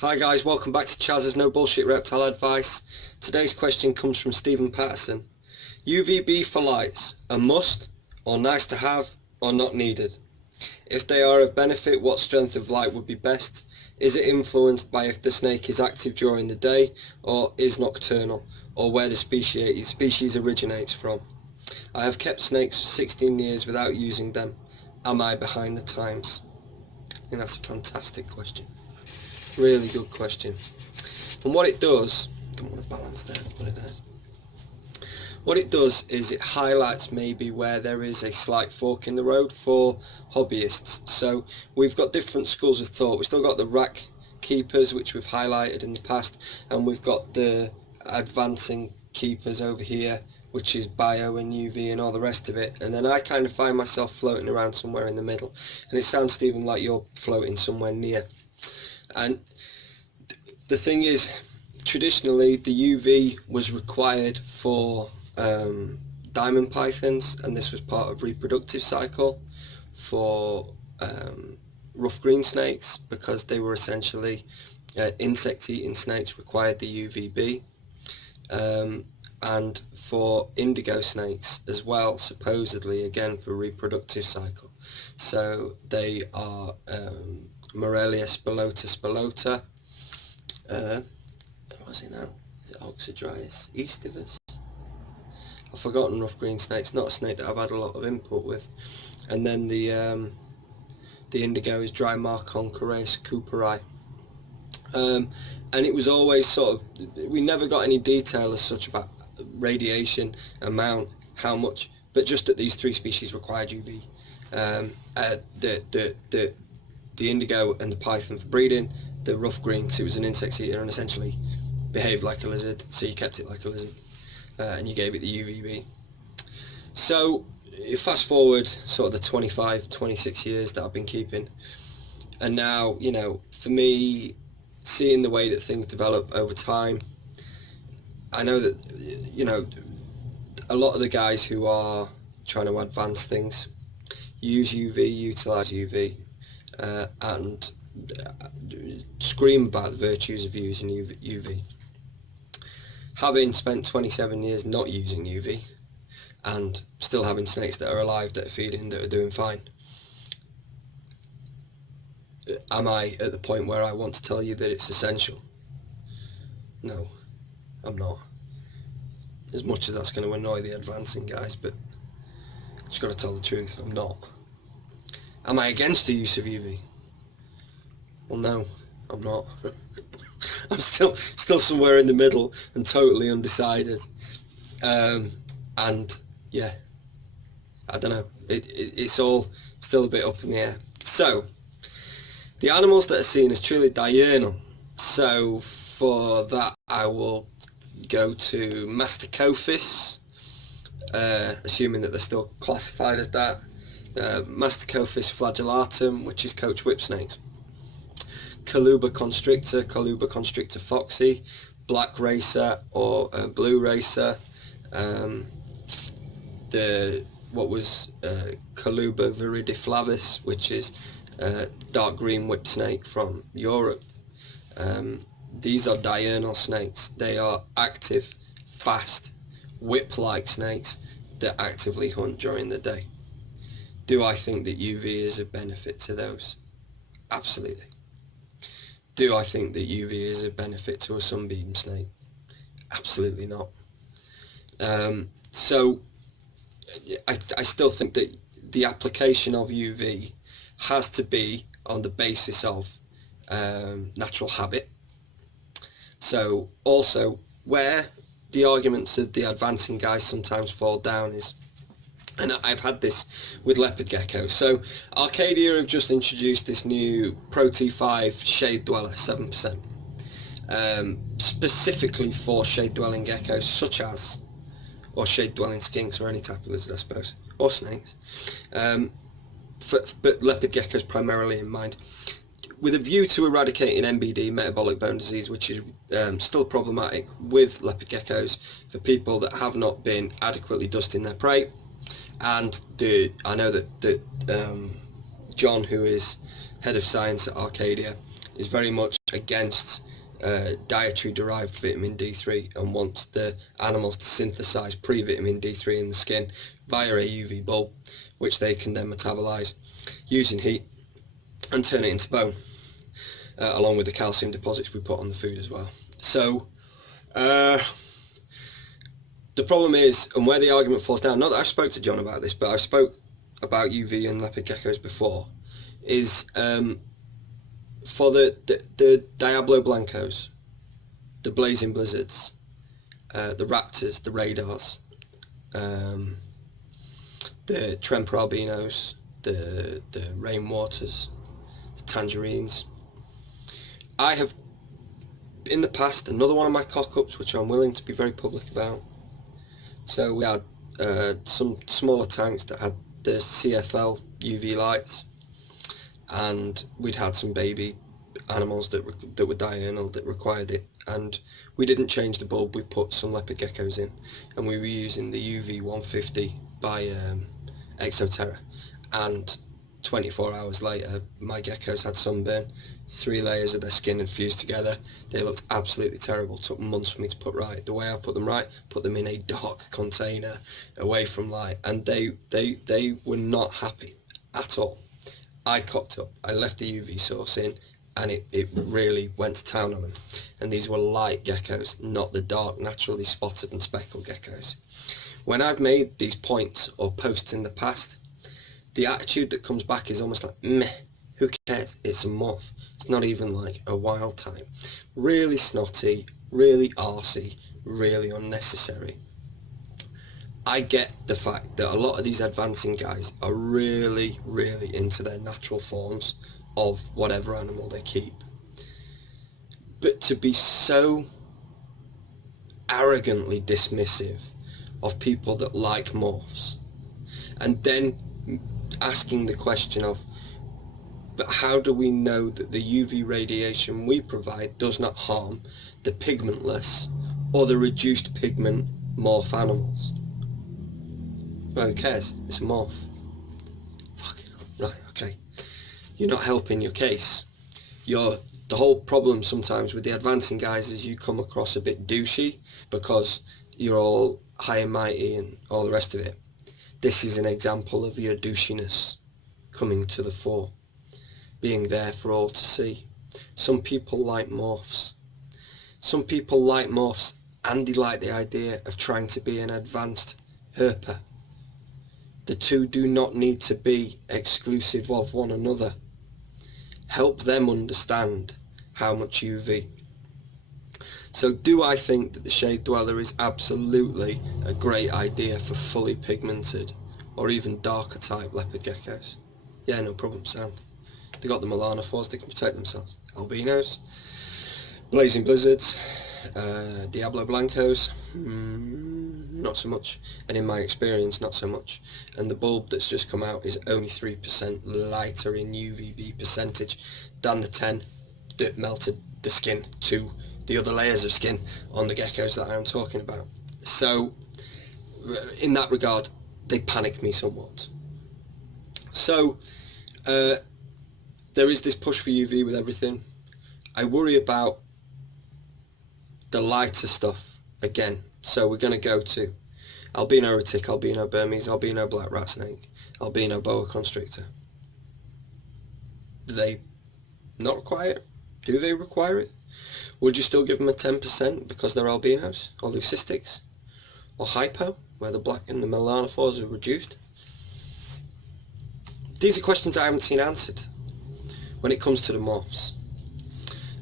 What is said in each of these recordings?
Hi guys, welcome back to Chaz's No Bullshit Reptile Advice. Today's question comes from Stephen Patterson. UVB for lights, a must, or nice to have, or not needed? If they are of benefit, what strength of light would be best? Is it influenced by if the snake is active during the day, or is nocturnal, or where the species originates from? I have kept snakes for 16 years without using them. Am I behind the times? I think that's a fantastic question. Really good question. And what it does, don't want to balance there, put it there. What it does is it highlights maybe where there is a slight fork in the road for hobbyists. So we've got different schools of thought. We've still got the rack keepers, which we've highlighted in the past, and we've got the advancing keepers over here, which is bio and UV and all the rest of it. And then I kind of find myself floating around somewhere in the middle. And it sounds, Stephen, like you're floating somewhere near. And the thing is, traditionally the UV was required for diamond pythons, and this was part of reproductive cycle for rough green snakes, because they were essentially insect-eating snakes, required the UVB, and for indigo snakes as well, supposedly again for reproductive cycle. So they are Morelia spilota. What was it now? Is it Oxydrias east of us? I've forgotten rough green snakes. Not a snake that I've had a lot of input with. And then the indigo is Drymarchonchoreus cooperi. And it was always sort of, we never got any detail as such about radiation, amount, how much, but just that these three species required UV. The indigo and the python for breeding, the rough green because it was an insect eater and essentially behaved like a lizard, so you kept it like a lizard, and you gave it the UVB. So you fast forward sort of the 25-26 years that I've been keeping, and now, you know, for me, seeing the way that things develop over time, I know that, you know, a lot of the guys who are trying to advance things use UV, utilize UV, and scream about the virtues of using UV. Having spent 27 years not using UV and still having snakes that are alive, that are feeding, that are doing fine, am I at the point where I want to tell you that it's essential? No, I'm not. As much as that's going to annoy the advancing guys, but I just got to tell the truth, I'm not. Am I against the use of UV? Well, no, I'm not. I'm still somewhere in the middle and totally undecided. And yeah, I don't know. It's all still a bit up in the air. So the animals that are seen as truly diurnal. So for that, I will go to Masticophis, assuming that they're still classified as that. Masticophis flagellatum, which is coach whip snakes. Coluber constrictor foxy, black racer or blue racer, Coluber viridiflavus, which is dark green whip snake from Europe. These are diurnal snakes. They are active, fast, whip-like snakes that actively hunt during the day. Do I think that UV is a benefit to those? Absolutely. Do I think that UV is a benefit to a sunbeam snake? Absolutely not. So I still think that the application of UV has to be on the basis of natural habit. So also where the arguments of the advancing guys sometimes fall down is, and I've had this with leopard geckos. So Arcadia have just introduced this new Pro T5 Shade Dweller 7%, specifically for shade dwelling geckos, such as, or shade dwelling skinks, or any type of lizard I suppose, or snakes, but leopard geckos primarily in mind, with a view to eradicating MBD, metabolic bone disease, which is still problematic with leopard geckos for people that have not been adequately dusting their prey. And I know that John, who is head of science at Arcadia, is very much against dietary derived vitamin D3 and wants the animals to synthesize pre-vitamin D3 in the skin via a UV bulb, which they can then metabolize using heat and turn it into bone, along with the calcium deposits we put on the food as well. So the problem is, and where the argument falls down, not that I spoke to John about this, but I spoke about UV and leopard geckos before, is for the Diablo Blancos, the Blazing Blizzards, the Raptors, the Radars, the Tremper Albinos, the Rainwaters, the Tangerines. I have, in the past, another one of my cock-ups, which I'm willing to be very public about. So we had some smaller tanks that had the CFL UV lights, and we'd had some baby animals that were diurnal that required it, and we didn't change the bulb. We put some leopard geckos in, and we were using the UV 150 by Exoterra, and 24 hours later my geckos had sunburn. 3 layers of their skin had fused together. They looked absolutely terrible. It took months for me to put right. The way I put them right, put them in a dark container away from light, and they were not happy at all. I cocked up. I left the UV source in, and it really went to town on them. And these were light geckos, not the dark, naturally spotted and speckled geckos. When I've made these points or posts in the past, the attitude that comes back is almost like, meh, who cares? It's a moth. It's not even like a wild type. Really snotty, really arsey, really unnecessary. I get the fact that a lot of these advancing guys are really, really into their natural forms of whatever animal they keep. But to be so arrogantly dismissive of people that like morphs, and then asking the question of, but how do we know that the UV radiation we provide does not harm the pigmentless or the reduced pigment morph animals? Well, who cares? It's a morph. Fucking hell. Right, okay. You're not helping your case. The whole problem sometimes with the advancing guys is you come across a bit douchey because you're all high and mighty and all the rest of it. This is an example of your douchiness coming to the fore, being there for all to see. Some people like morphs. Some people like morphs and they like the idea of trying to be an advanced herper. The two do not need to be exclusive of one another. Help them understand how much UV. So do I think that the Shade Dweller is absolutely a great idea for fully pigmented or even darker type leopard geckos? Yeah, no problem, sound. They got the melanophores, they can protect themselves. Albinos, Blazing Blizzards, Diablo Blancos, not so much, and in my experience not so much. And the bulb that's just come out is only 3% lighter in UVB percentage than the 10 that melted the skin to the other layers of skin on the geckos that I'm talking about. So in that regard they panic me somewhat. So there is this push for UV with everything. I worry about the lighter stuff again. So we're going to go to albino retic, albino Burmese, albino black rat snake, albino boa constrictor. Do they not require it? Do they require it? Would you still give them a 10% because they're albinos, or leucistics, or hypo, where the black and the melanophores are reduced? These are questions I haven't seen answered when it comes to the morphs.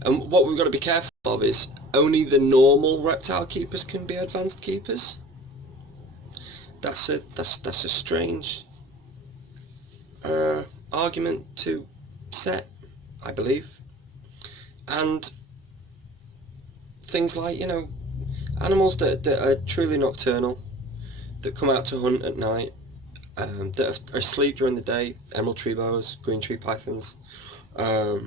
And what we've got to be careful of is only the normal reptile keepers can be advanced keepers. That's a strange argument to set, I believe. And things like, animals that are truly nocturnal, that come out to hunt at night, that are asleep during the day, emerald tree boas, green tree pythons. I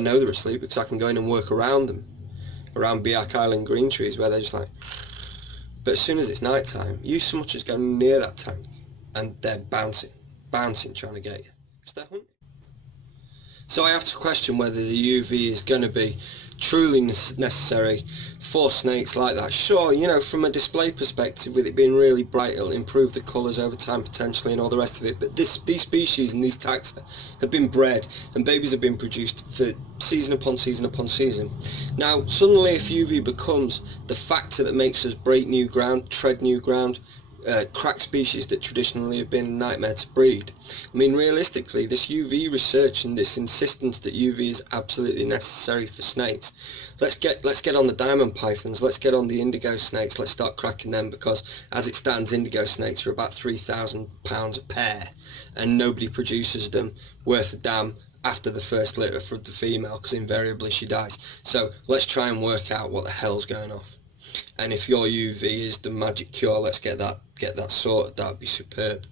know they're asleep because I can go in and work around them, around Biak Island green trees where they're just like, but as soon as it's night time, you so much as go near that tank and they're bouncing, trying to get you, because they're hunting. So I have to question whether the UV is going to be truly necessary for snakes like that. Sure, you know, from a display perspective, with it being really bright, it'll improve the colours over time potentially and all the rest of it, but these species and these taxa have been bred and babies have been produced for season upon season upon season. Now suddenly if UV becomes the factor that makes us break new ground, tread new ground, crack species that traditionally have been a nightmare to breed. I mean, realistically, this UV research and this insistence that UV is absolutely necessary for snakes, let's get on the diamond pythons, let's get on the indigo snakes, let's start cracking them, because as it stands, indigo snakes are about £3,000 a pair, and nobody produces them worth a damn after the first litter for the female, because invariably she dies. So let's try and work out what the hell's going off. And if your UV is the magic cure, let's get that sorted. That would be superb.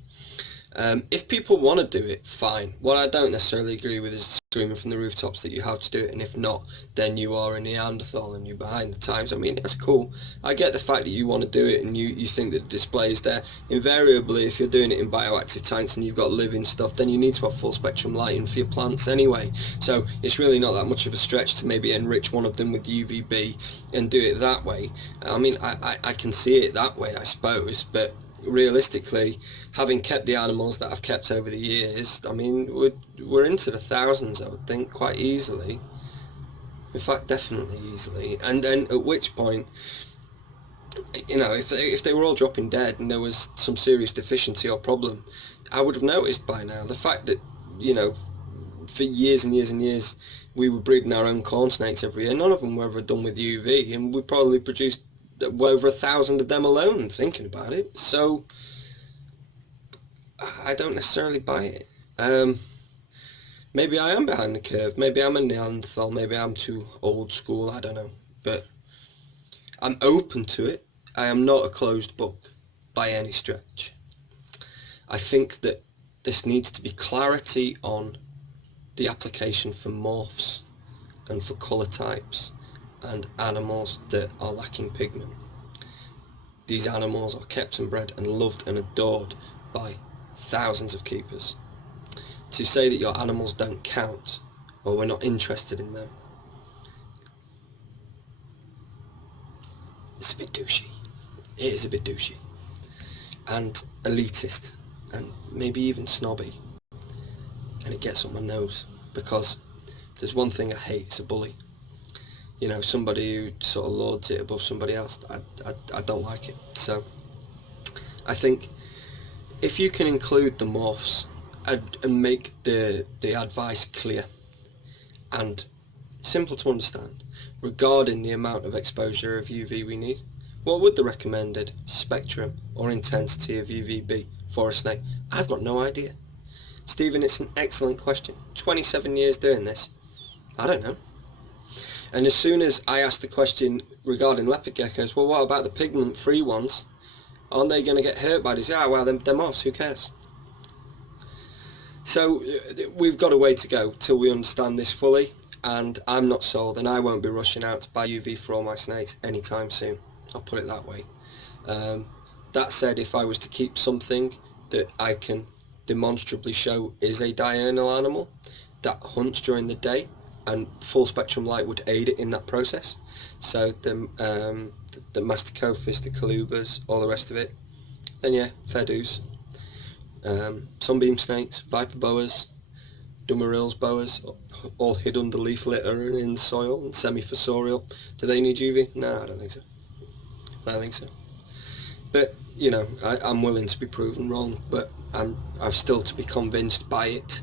If people want to do it, fine. What I don't necessarily agree with is screaming from the rooftops that you have to do it, and if not, then you are a Neanderthal and you're behind the times. I mean, that's cool. I get the fact that you want to do it and you think that the display is there. Invariably, if you're doing it in bioactive tanks and you've got living stuff, then you need to have full spectrum lighting for your plants anyway. So it's really not that much of a stretch to maybe enrich one of them with UVB and do it that way. I mean, I can see it that way, I suppose, but realistically, having kept the animals that I've kept over the years, I mean, we're into the thousands, I would think, quite easily. In fact, definitely easily. And then at which point, you know, if they were all dropping dead and there was some serious deficiency or problem, I would have noticed by now. The fact that, you know, for years and years and years, we were breeding our own corn snakes every year. None of them were ever done with UV, and we probably produced well over 1,000 of them alone, thinking about it. So I don't necessarily buy it. Maybe I am behind the curve, maybe I'm a Neanderthal, maybe I'm too old school, I don't know, but I'm open to it. I am not a closed book by any stretch. I think that this needs to be clarity on the application for morphs and for colour types and animals that are lacking pigment. These animals are kept and bred and loved and adored by thousands of keepers. To say that your animals don't count or we're not interested in them, it's a bit douchey. It is a bit douchey and elitist and maybe even snobby, and it gets on my nose, because there's one thing I hate, it's a bully. You know, somebody who sort of lords it above somebody else. I don't like it. So I think if you can include the morphs and make the advice clear and simple to understand regarding the amount of exposure of UV we need, what would the recommended spectrum or intensity of UV be for a snake? I've got no idea. Stephen, it's an excellent question. 27 years doing this, I don't know. And as soon as I asked the question regarding leopard geckos, well, what about the pigment-free ones? Aren't they going to get hurt by this? Ah, well, they're moths, who cares? So we've got a way to go till we understand this fully, and I'm not sold, and I won't be rushing out to buy UV for all my snakes anytime soon. I'll put it that way. That said, if I was to keep something that I can demonstrably show is a diurnal animal that hunts during the day, and full spectrum light would aid it in that process, so the Masticophis, the Colubas, all the rest of it, then yeah, fair dues. Sunbeam snakes, viper boas, Dumarill's boas, all hid under leaf litter and in soil and semi-fossorial. Do they need UV? No, I don't think so. I don't think so. But you know, I'm willing to be proven wrong, but I've still to be convinced by it.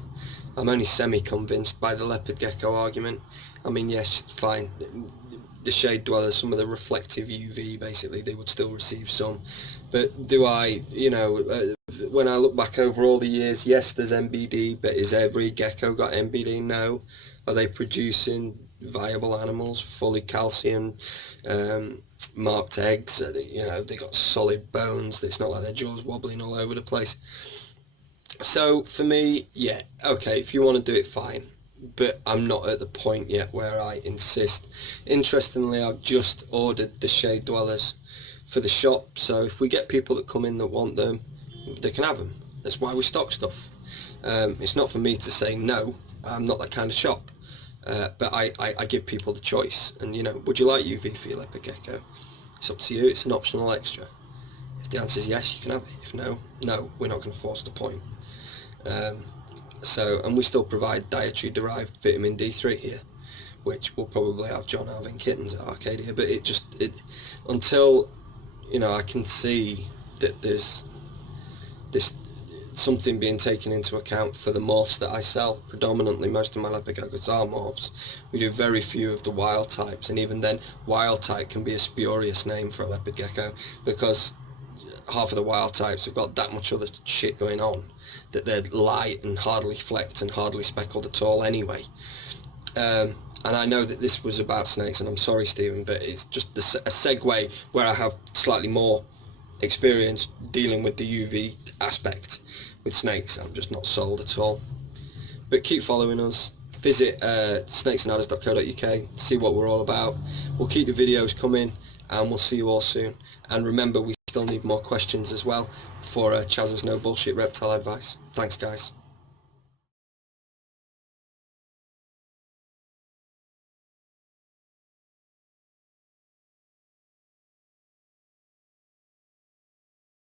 I'm only semi-convinced by the leopard gecko argument. I mean, yes, fine, the shade dwellers, some of the reflective UV, basically, they would still receive some. But do I, you know, when I look back over all the years, yes, there's MBD, but is every gecko got MBD? No. Are they producing viable animals, fully calcium marked eggs? Are they, you know, they got solid bones. It's not like their jaws wobbling all over the place. So for me, yeah, okay, if you want to do it, fine, but I'm not at the point yet where I insist. Interestingly, I've just ordered the shade dwellers for the shop, so if we get people that come in that want them, they can have them. That's why we stock stuff. It's not for me to say no, I'm not that kind of shop. But I give people the choice, and would you like UV for your leopard gecko? It's up to you, it's an optional extra. If the answer is yes, you can have it. If no, we're not going to force the point. And we still provide dietary derived vitamin D3 here, which we'll probably have John having kittens at Arcadia, but until I can see that there's something being taken into account for the morphs that I sell. Predominantly most of my leopard geckos are morphs. We do very few of the wild types, and even then wild type can be a spurious name for a leopard gecko, because half of the wild types have got that much other shit going on that they're light and hardly flecked and hardly speckled at all anyway. And I know that this was about snakes, and I'm sorry Stephen, but it's just a segue where I have slightly more experience dealing with the UV aspect with snakes. I'm just not sold at all. But keep following us. Visit snakesandadders.co.uk, see what we're all about. We'll keep the videos coming, and we'll see you all soon. And remember, we still need more questions as well for Chaz's no bullshit reptile advice. Thanks guys.